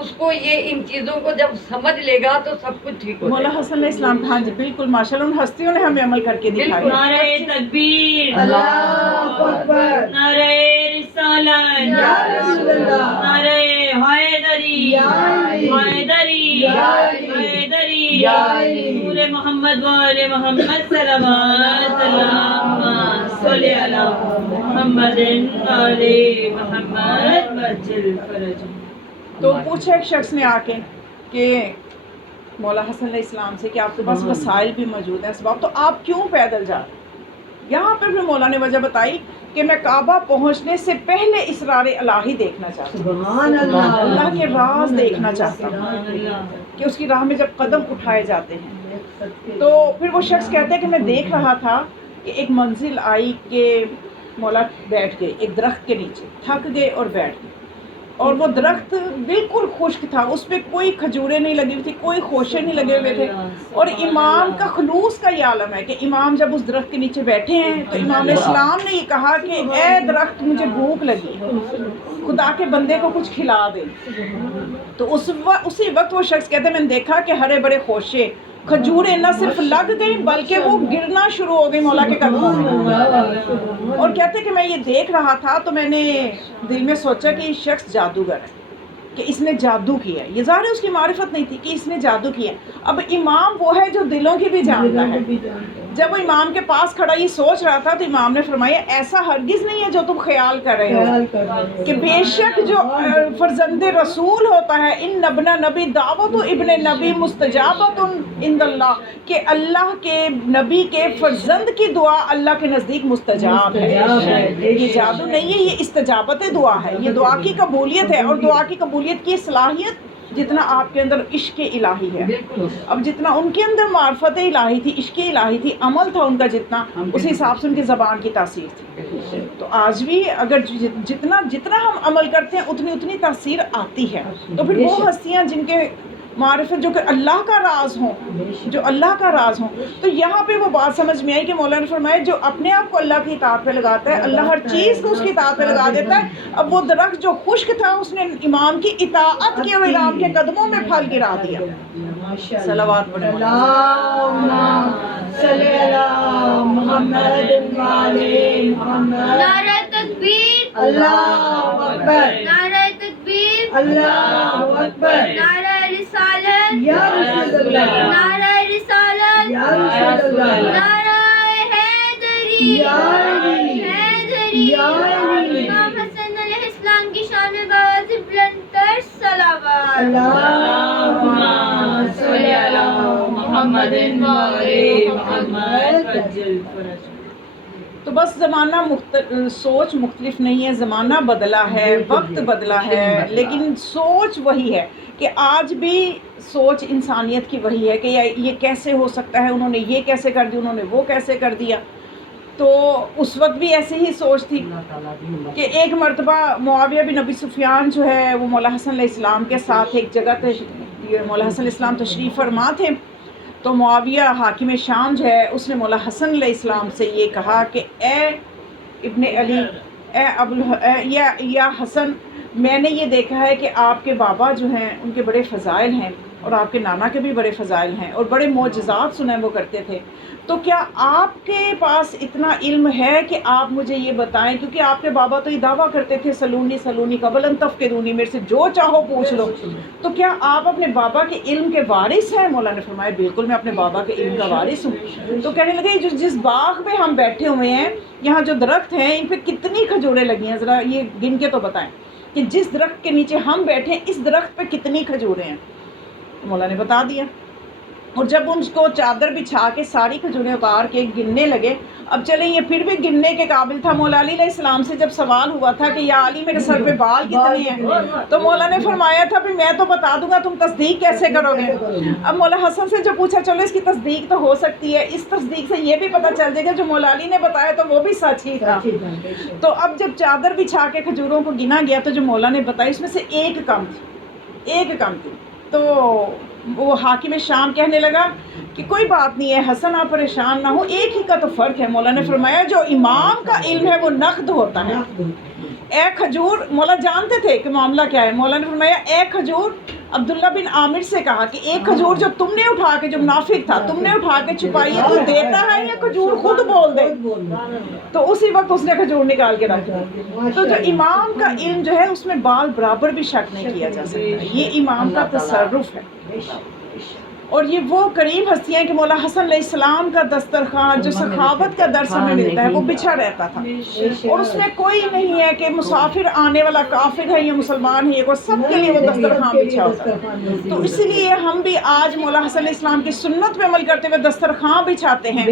اس کو یہ ان چیزوں کو جب سمجھ لے گا تو سب کچھ ٹھیک ہو مولا جائے گا. حسن علیہ السلام. ہاں جی بالکل ماشاء اللہ، ان ہستیوں نے ہمیں عمل کر کے دکھایا. نعرہ تکبیر، اللہ اکبر، نعرہ رسالت، یا رسول اللہ، نعرہ حیدری، یا علی، حیدری، یا علی، حیدری، یا علی. نور محمد و آل محمد صلوات اللہم صلی علی محمد و آل محمد وجل فرج. تو پوچھا ایک شخص نے آ کے کہ مولا حسن علیہ السلام سے کہ آپ کے پاس وسائل بھی موجود ہیں، اسباب، تو آپ کیوں پیدل جا رہے ہیں؟ یہاں پر پھر مولا نے وجہ بتائی کہ میں کعبہ پہنچنے سے پہلے اسرار الہی دیکھنا چاہتا ہوں، سبحان اللہ، اللہ کے راز دیکھنا چاہتا ہوں سبحان اللہ. کہ اس کی راہ میں جب قدم اٹھائے جاتے ہیں. تو پھر وہ شخص کہتے ہیں کہ میں دیکھ رہا تھا کہ ایک منزل آئی کہ مولا بیٹھ گئے ایک درخت کے نیچے، تھک گئے اور بیٹھ گئے. اور وہ درخت بالکل خشک تھا، اس پہ کوئی کھجوریں نہیں لگی ہوئی تھی، کوئی خوشے نہیں لگے ہوئے تھے. اور امام کا خلوص کا یہ عالم ہے کہ امام جب اس درخت کے نیچے بیٹھے ہیں تو امام اسلام نے یہ کہا کہ اے درخت مجھے بھوک لگی ہے، خدا کے بندے کو کچھ کھلا دے. تو اسی وقت وہ شخص کہتے ہیں میں نے دیکھا کہ ہرے بڑے خوشے کھجوریں نہ صرف لگ گئیں بلکہ وہ گرنا شروع ہو گئی مولا کے قدموں میں. اور کہتے کہ میں یہ دیکھ رہا تھا تو میں نے دل میں سوچا کہ یہ شخص جادوگر ہے، کہ اس نے جادو کیا ہے. یہ ظاہر ہے اس کی معرفت نہیں تھی کہ اس نے جادو کیا ہے. اب امام وہ ہے جو دلوں کی بھی جانتا ہے. جب وہ امام کے پاس کھڑا یہ سوچ رہا تھا تو امام نے فرمایا ایسا ہرگز نہیں ہے جو تم خیال کر رہے ہو کہ بے شک جو فرزند رسول ہوتا ہے ان ابن نبی دعوت و ابن نبی مستجابت عند اللہ، کہ اللہ کے نبی کے فرزند کی دعا اللہ کے نزدیک مستجاب ہے. یہ جادو نہیں ہے، یہ استجابت دعا ہے، یہ دعا کی قبولیت ہے. اور دعا کی قبولیت کی صلاحیت جتنا آپ کے اندر عشق الہی ہے، اب جتنا ان کے اندر معرفت الہی تھی، عشق الہی تھی، عمل تھا ان کا جتنا، اس حساب سے ان کی زبان کی تاثیر تھی. تو آج بھی اگر جتنا ہم عمل کرتے ہیں اتنی تاثیر آتی ہے. تو پھر وہ ہستیاں جن کے معرفت جو کہ اللہ کا راز ہوں، تو یہاں پہ وہ بات سمجھ میں آئی کہ مولا نے فرمایا جو اپنے آپ کو اللہ کی اطاعت پہ لگاتا ہے اللہ ہر چیز کو اس کی اطاعت پہ لگا دیتا ہے. اب وہ درخت جو خشک تھا اس نے امام کی اطاعت کی اور امام کے قدموں میں پھل گرا دیا. صلوات پڑھیں. اللہم صلی علی محمد و آل محمد. نعرہ تکبیر، اللہ اکبر، نعرہ تکبیر، اللہ اکبر، نعرہ رسالت، یا رسول اللہ، نعرہ رسالت، یا رسول اللہ، نعرہ حیدری، یا علی، حیدری، یا علی. امام حسن علیہ السلام کی شان میں باواز بلند تر صلوات. اللہم صلی علی محمد و آل محمد. وجل فرج. تو بس زمانہ سوچ مختلف نہیں ہے، زمانہ بدلا ہے، وقت بدلا ہے، لیکن سوچ وہی ہے کہ آج بھی سوچ انسانیت کی وہی ہے کہ یہ کیسے ہو سکتا ہے، انہوں نے یہ کیسے کر دیا، انہوں نے وہ کیسے کر دیا. تو اس وقت بھی ایسی ہی سوچ تھی کہ ایک مرتبہ معاویہ بن ابی سفیان جو ہے وہ مولا حسن علیہ السلام کے ساتھ ایک جگہ مولا حسن علیہ السلام تشریف فرما تھے. تو معاویہ حاکم شام جو ہے اس نے مولا حسن علیہ السلام سے یہ کہا کہ اے ابن علی، یا حسن، میں نے یہ دیکھا ہے کہ آپ کے بابا جو ہیں ان کے بڑے فضائل ہیں اور آپ کے نانا کے بھی بڑے فضائل ہیں اور بڑے معجزات سنے وہ کرتے تھے، تو کیا آپ کے پاس اتنا علم ہے کہ آپ مجھے یہ بتائیں، کیونکہ آپ کے بابا تو یہ دعویٰ کرتے تھے سلونی سلونی قبل ان تفقدونی، میرے سے جو چاہو پوچھ لو، تو کیا آپ اپنے بابا کے علم کے وارث ہیں؟ مولا نے فرمایا بالکل میں اپنے بابا کے علم کا وارث ہوں۔ تو کہنے لگے جس باغ میں ہم بیٹھے ہوئے ہیں، یہاں جو درخت ہیں ان پہ کتنی کھجوریں لگی ہیں، ذرا یہ گن کے تو بتائیں کہ جس درخت کے نیچے ہم بیٹھے ہیں اس درخت پہ کتنی کھجوریں ہیں؟ مولا نے بتا دیا، اور جب ان کو چادر بچھا کے ساری کھجوریں اتار کے گننے لگے، اب چلیں یہ پھر بھی گننے کے قابل تھا۔ مولا علی علیہ السلام سے جب سوال ہوا تھا کہ یا علی میرے سر پہ بال کتنے ہیں، تو مولا نے فرمایا تھا بھی میں تو بتا دوں گا، تم تصدیق کیسے کرو گے؟ اب مولا حسن سے جو پوچھا چلو اس کی تصدیق تو ہو سکتی ہے، اس تصدیق سے یہ بھی پتہ چل جائے گا جو مولا علی نے بتایا تو وہ بھی سچ ہی تھا۔ تو اب جب چادر بچھا کے کھجوروں کو گنا گیا تو جو مولا نے بتائی اس میں سے ایک کم تھی، تو وہ حاکم شام کہنے لگا کہ کوئی بات نہیں ہے حسن، آپ پریشان نہ ہو، ایک ہی کا تو فرق ہے۔ مولا نے فرمایا جو امام کا علم ہے وہ نقد ہوتا ہے۔ اے کھجور، مولا جانتے تھے کہ معاملہ کیا ہے، مولا نے فرمایا اے کھجور، عبداللہ بن عامر سے کہا کہ ایک کھجور جو تم نے اٹھا کے، جو منافق تھا، تم نے اٹھا کے چھپائی ہے، تو دیتا ہے یا کھجور خود بول دے؟ تو اسی وقت اس نے کھجور نکال کے رکھ دی۔ تو جو امام کا علم جو ہے اس میں بال برابر بھی شک نہیں کیا جا سکتا، یہ امام کا تصرف ہے۔ اور یہ وہ قریب ہستیاں ہیں کہ مولا حسن علیہ السلام کا دسترخوان جو سخاوت کا درس ہمیں ملتا ہے وہ بچھا رہتا تھا، اور اس میں کوئی نہیں ہے کہ مسافر آنے والا کافر ہے یا مسلمان ہے، کوئی سب کے لیے وہ دسترخوان بچھا ہوتا ہے۔ تو اسی لیے ہم بھی آج مولا حسن علیہ السلام کی سنت پہ عمل کرتے ہوئے دسترخوان بچھاتے ہیں،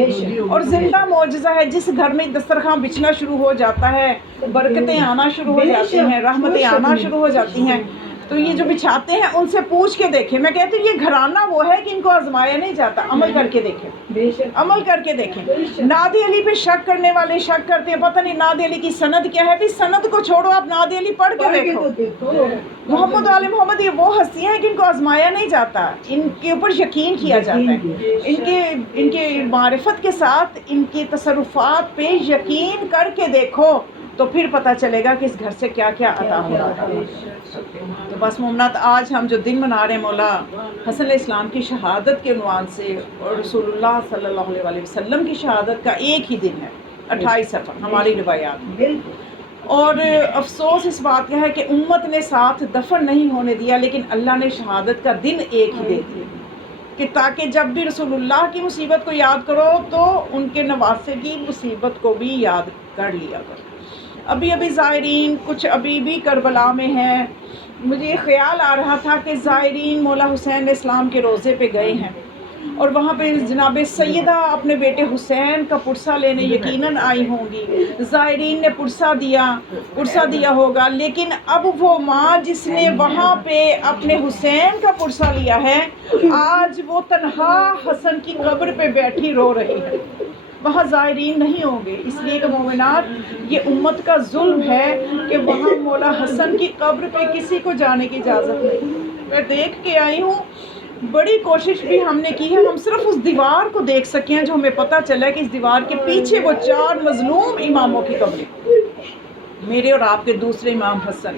اور زندہ معجزہ ہے جس گھر میں دسترخوان بچھنا شروع ہو جاتا ہے برکتیں آنا شروع ہو جاتی ہیں، رحمتیں آنا شروع ہو جاتی ہیں۔ تو یہ جو بچھاتے ہیں ان سے پوچھ کے دیکھیں، میں کہتی ہوں یہ گھرانہ وہ ہے کہ ان کو آزمایا نہیں جاتا، عمل کر کے دیکھیں، عمل کر کے دیکھیں۔ نادی علی پہ شک کرنے والے شک کرتے ہیں پتہ نہیں نادی علی کی سند کیا ہے، بھی سند کو چھوڑو، آپ نادی علی پڑھ کے دیکھو۔ محمد آل محمد یہ وہ ہستیاں ہیں کہ ان کو آزمایا نہیں جاتا، ان کے اوپر یقین کیا جاتا ہے، ان کے معرفت کے ساتھ ان کے تصرفات پہ یقین کر کے دیکھو تو پھر پتہ چلے گا کہ اس گھر سے کیا کیا عطا ہو رہا ہے۔ تو بس مومنات، آج ہم جو دن منا رہے ہیں مولا حسن علیہ السلام کی شہادت کے عنوان سے، اور رسول اللہ صلی اللہ علیہ وسلم کی شہادت کا ایک ہی دن ہے 28 صفر ہماری روایات میں، اور افسوس اس بات کا ہے کہ امت نے ساتھ دفن نہیں ہونے دیا، لیکن اللہ نے شہادت کا دن ایک ہی دے دیا کہ تاکہ جب بھی رسول اللہ کی مصیبت کو یاد کرو تو ان کے نواسے کی مصیبت کو بھی یاد کر لیا کرو۔ ابھی زائرین کچھ ابھی بھی کربلا میں ہیں، مجھے یہ خیال آ رہا تھا کہ زائرین مولا حسین علیہ السلام کے روضے پہ گئے ہیں، اور وہاں پہ جناب سیدہ اپنے بیٹے حسین کا پرسہ لینے یقیناً آئی ہوں گی، زائرین نے پرسہ دیا ہوگا، لیکن اب وہ ماں جس نے وہاں پہ اپنے حسین کا پرسہ لیا ہے، آج وہ تنہا حسن کی قبر پہ بیٹھی رو رہی ہے، وہاں زائرین نہیں ہوں گے، اس لیے کہ مومنات یہ امت کا ظلم ہے کہ وہاں مولا حسن کی قبر پہ کسی کو جانے کی اجازت نہیں۔ میں دیکھ کے آئی ہوں، بڑی کوشش بھی ہم نے کی ہے، ہم صرف اس دیوار کو دیکھ سکے ہیں جو ہمیں پتہ چلا ہے کہ اس دیوار کے پیچھے وہ 4 مظلوم اماموں کی قبریں، میرے اور آپ کے دوسرے امام حسن،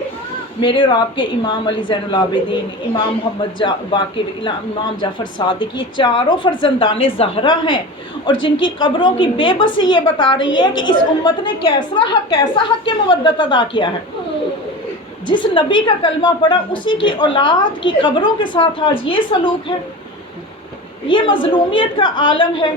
میرے اور آپ کے امام علی زین العابدین، امام محمد باقر، امام جعفر صادق، یہ چاروں فرزندان زہرا ہیں، اور جن کی قبروں کی بے بسی یہ بتا رہی ہے کہ اس امت نے کیسا حق کے مودت ادا کیا ہے۔ جس نبی کا کلمہ پڑھا اسی کی اولاد کی قبروں کے ساتھ آج یہ سلوک ہے، یہ مظلومیت کا عالم ہے۔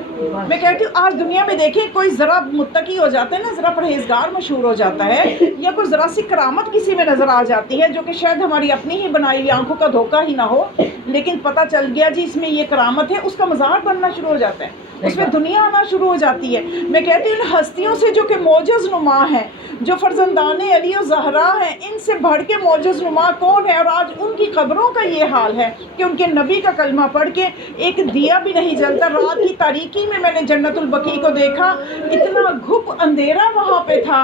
میں کہتی ہوں آج دنیا میں دیکھیں کوئی ذرا متقی ہو جاتا ہے نا، ذرا پرہیزگار مشہور ہو جاتا ہے، یا کوئی ذرا سی کرامت کسی میں نظر آ جاتی ہے جو کہ شاید ہماری اپنی ہی بنائی ہوئی آنکھوں کا دھوکہ ہی نہ ہو، لیکن پتہ چل گیا جی اس میں یہ کرامت ہے، اس کا مزار بننا شروع ہو جاتا ہے، اس میں دنیا آنا شروع ہو جاتی ہے۔ میں کہتی ہوں ان ہستیوں سے جو کہ معجز نما ہیں، جو فرزندان علی و زہرا ہیں، ان سے بڑھ کے معجز نما کون ہے؟ اور آج ان کی قبروں کا یہ حال ہے کہ ان کے نبی کا کلمہ پڑھ کے ایک دیا بھی نہیں جلتا۔ رات کی تاریکی میں نے جنت البقیع کو دیکھا، اتنا گھپ اندھیرا وہاں پہ تھا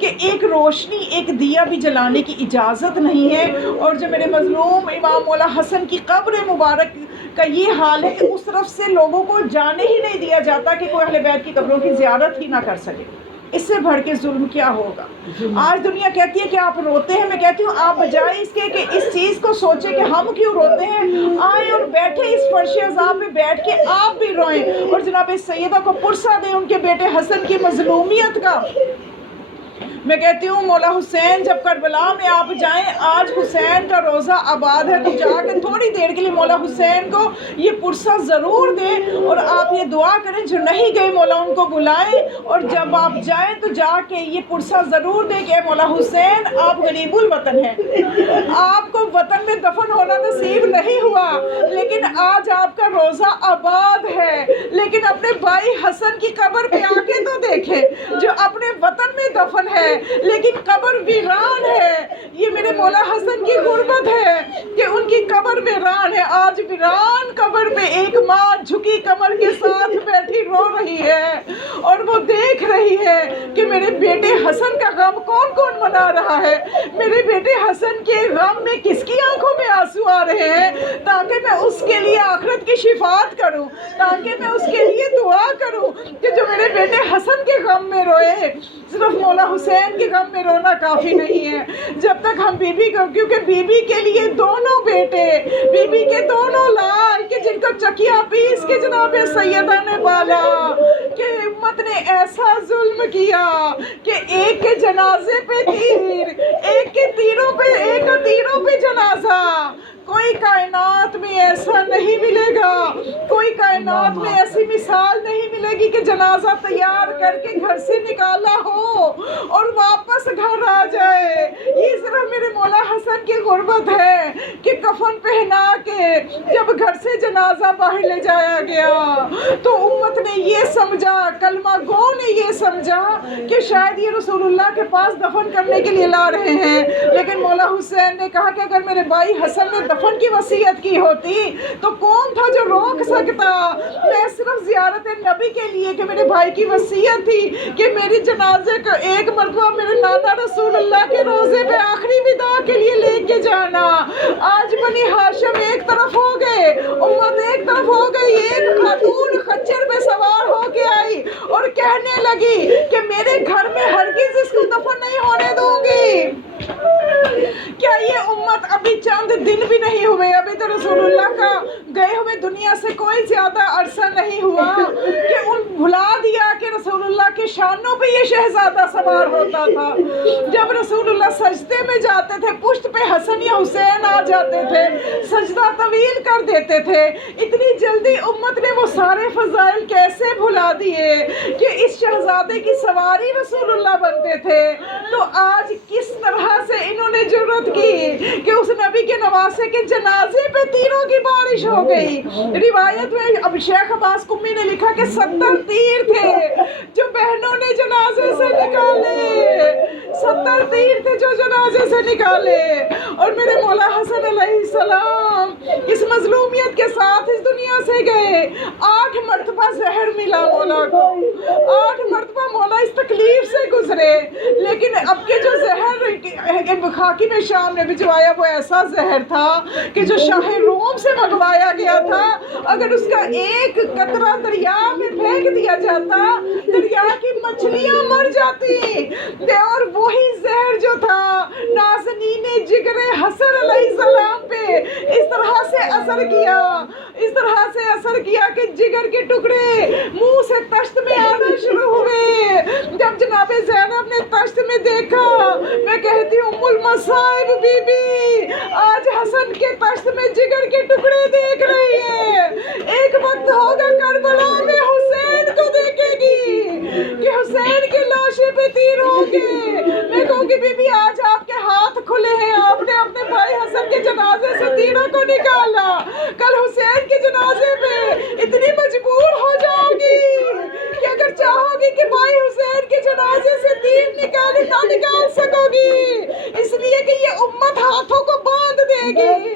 کہ ایک روشنی، ایک دیا بھی جلانے کی اجازت نہیں ہے۔ اور جو میرے مظلوم امام مولا حسن کی قبر مبارک کا یہ حال ہے کہ اس طرف سے لوگوں کو جانے ہی نہیں دیا جاتا کہ کوئی اہل بیت کی قبروں کی زیارت ہی نہ کر سکے. اس سے بڑھ کے ظلم کیا ہوگا؟ آج دنیا کہتی ہے کہ آپ روتے ہیں. میں کہتی ہوں آپ بجائے اس کے کہ اس چیز کو سوچیں کہ ہم کیوں روتے ہیں، آئیں اور بیٹھے اس فرش عذاب میں بیٹھ کے آپ بھی روئیں اور جناب سیدہ کو پرسہ دیں ان کے بیٹے حسن کی مظلومیت کا. میں کہتی ہوں مولا حسین جب کربلا میں آپ جائیں، آج حسین کا روزہ آباد ہے، تو جا کے تھوڑی دیر کے لیے مولا حسین کو یہ پرسہ ضرور دیں اور آپ یہ دعا کریں جو نہیں گئے مولا ان کو بلائیں، اور جب آپ جائیں تو جا کے یہ پرسہ ضرور دیں کہ اے مولا حسین آپ غریب الوطن ہیں، آپ کو وطن میں دفن ہونا نصیب نہیں ہوا، لیکن آج آپ کا روزہ آباد ہے. لیکن اپنے بھائی حسن کی قبر پہ آ کے تو دیکھیں جو اپنے وطن میں دفن ہے لیکن قبر ویران ہے. یہ میرے مولا حسن کی غربت ہے کہ ان کی قبر ویران ہے. آج ویران قبر پہ ایک ماں جھکی کمر کے ساتھ بیٹھی رو رہی ہے اور وہ دیکھ رہی ہے کہ میرے بیٹے حسن کا غم کون کون منا رہا ہے. میرے بیٹے حسن کے غم میں کس کی آنکھوں میں آنسو آ رہے ہیں تاکہ میں اس کے لیے آخرت کی شفاعت کروں، تاکہ میں اس کے لیے دعا کروں کہ جو میرے بیٹے حسن کے غم میں روئے. صرف مولا حسین کے غم میں رونا کافی نہیں ہے. جب تک ہم بی بی کو، کیونکہ بی بی کے لیے دونوں بیٹے، بی بی کے دونوں لال کہ جن کو چکیا پیس کے جناب سیدہ نے پالا، کہ امت نے ایسا ظلم کیا کہ ایک کے جنازے پہ تیر، ایک کے تیروں پہ، ایک کا تیروں پہ جنازہ. کوئی کائنات میں ایسا نہیں ملے گا، کوئی کائنات میں ایسی مثال نہیں ملے گی کہ جنازہ تیار کر کے گھر سے نکالا ہو اور واپس گھر آ جائے. یہ صرف میرے مولا حسن کی غربت ہے کہ کفن پہنا کے جب گھر سے جنازہ باہر لے جایا گیا تو امت نے یہ سمجھا، کلمہ گو نے یہ سمجھا کہ شاید یہ رسول اللہ کے پاس دفن کرنے کے لیے لا رہے ہیں. لیکن مولا حسین نے کہا کہ اگر میرے بھائی حسن نے دفن کی وصیت کی ہوتی تو کون تھا جو روک سکتا. میں صرف زیارت نبی کے لیے کہ میرے بھائی کی وصیت تھی کہ میری جنازے کو ایک مرتبہ میرے نانا رسول اللہ کے روزے پہ آخری وداع کے لیے لے کے جانا. آج بنی ہاشم ایک طرف ہو گئے، امت ایک طرف ہو گئی. ایک خاتون خچر پہ سوار ہو کے آئی اور کہنے لگی کہ میرے گھر میں ہرگز اس کو دفن نہیں ہونے دوں گی. کیا یہ امت ابھی چند دن بھی نہیں ہوئے، ابھی تو رسول اللہ کا گئے ہوئے دنیا سے کوئی زیادہ عرصہ نہیں ہوا کہ ان بھلا دیا کہ رسول اللہ کے شانوں پہ یہ شہزادہ سوار ہوتا تھا. جب رسول اللہ سجدے میں جاتے تھے پشت پہ حسن یا حسین آ جاتے تھے، سجدہ طویل کر دیتے تھے. اتنی جلدی امت نے وہ سارے فضائل کیسے بھلا دیے کہ اس شہزادے کی سواری رسول اللہ بنتے تھے. تو آج کس طرح سے انہوں نے جرأت کی کہ اس نبی کے نواسے کے جنازے پہ تیروں کی بارش ہو گئی. روایت میں اب شیخ عباس قمی نے لکھا کہ 70 تیر تھے جو بہنوں نے جنازے سے نکالے، 70 تیر تھے جو جنازے سے نکالے. اور میرے مولا حسن علیہ السلام اس مظلومیت کے ساتھ اس دنیا سے گئے. 8 مرتبہ زہر ملا مولا کو، 8 مرتبہ مولا اس تکلیف سے گزرے. لیکن اب کے جو زہر حاکم شام نے بھجوایا وہ ایسا زہر تھا کہ جو شاہ روم سے منگوایا گیا تھا. اگر اس کا ایک قطرہ دریا میں پھینک دیا جاتا دریا کی مچھلیاں مر جاتی. اور وہی زہر جو تھا نازنین جگر حسن علیہ السلام پہ اس طرح سے اثر کیا، اس طرح سے اثر کیا کہ جگر کے ٹکڑے منہ سے تشت میں آنا شروع ہوئے. جب جناب زینب نے تشت میں دیکھا، میں کہتی ہوں ام المصائب بی بی آج حسن کے تشت میں جگر کے ٹکڑے دیکھ رہی ہے. ایک وقت ہوگا کربلا میں حسین کو دیکھے گی کہ حسین کی لاشیں پہ تیر ہوں گے. میں کہوں گی بی بی آج آپ کے ہاتھ کھلے ہیں، آپ نے اپنے بھائی حسن کے جنازے سے تیروں کو نکالا. کل حسین کے جنازے پہ اتنی مجبور ہو جاؤ گی کہ اگر چاہو گی کہ بھائی حسین کے جنازے سے تیر نکال سکو گی، اس لیے کہ یہ امت ہاتھوں کو باندھ دے گی.